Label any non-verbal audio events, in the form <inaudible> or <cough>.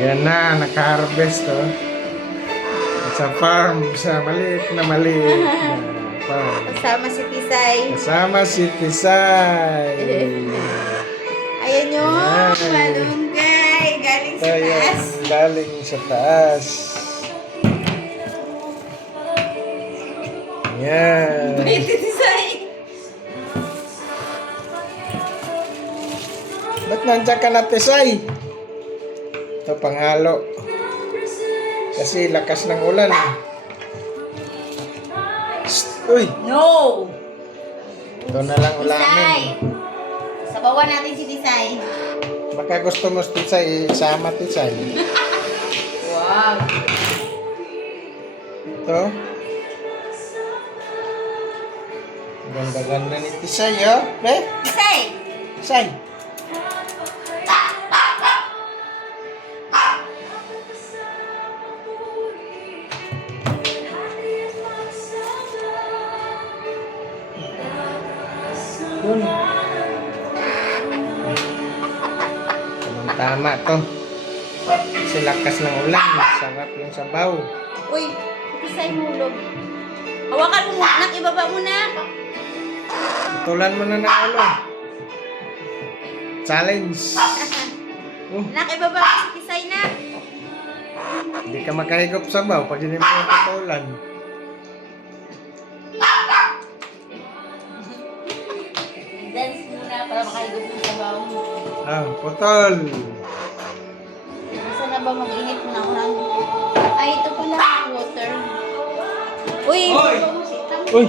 Ayan na, naka-harvest oh. Sa farm, sa maliit na maliit na <laughs> farm. Kasama si Tisay. Kasama si Tisay. <laughs> Ayan yung Ayan. malunggay. Galing sa Ayan, taas. galing sa taas. Ayan. Wait, Tisay. Ba't nandiyan ka na, Tisay? Ito, panghalo. Kasi lakas ng ulan. Shh, Uy, No! ito na lang Tisay. ulamin. Sabawan natin si Tisay. Baka gusto mo, Tisay, isama, Tisay. Wow. Ito. Ganda-ganda ni Tisay, oh. Be, Tisay! Tisay. Yun. Tamang tama to. Kasi lakas ng ulan. Sarap yung sabaw. Uy, si Tisay mulog. Hawakan mo muna. Ibaba mo na. Tulan mo na ng ulo. Challenge. <laughs> Oh, Nak, ibaba mo si Tisay na. hindi ka makahigop sabaw pag hindi mo tutulan. Para makahigop ng sabaw. Ah, putol. Gusto na ba mag-init na ulan? Ay, ito pala, water. Uy, Tam. Uy,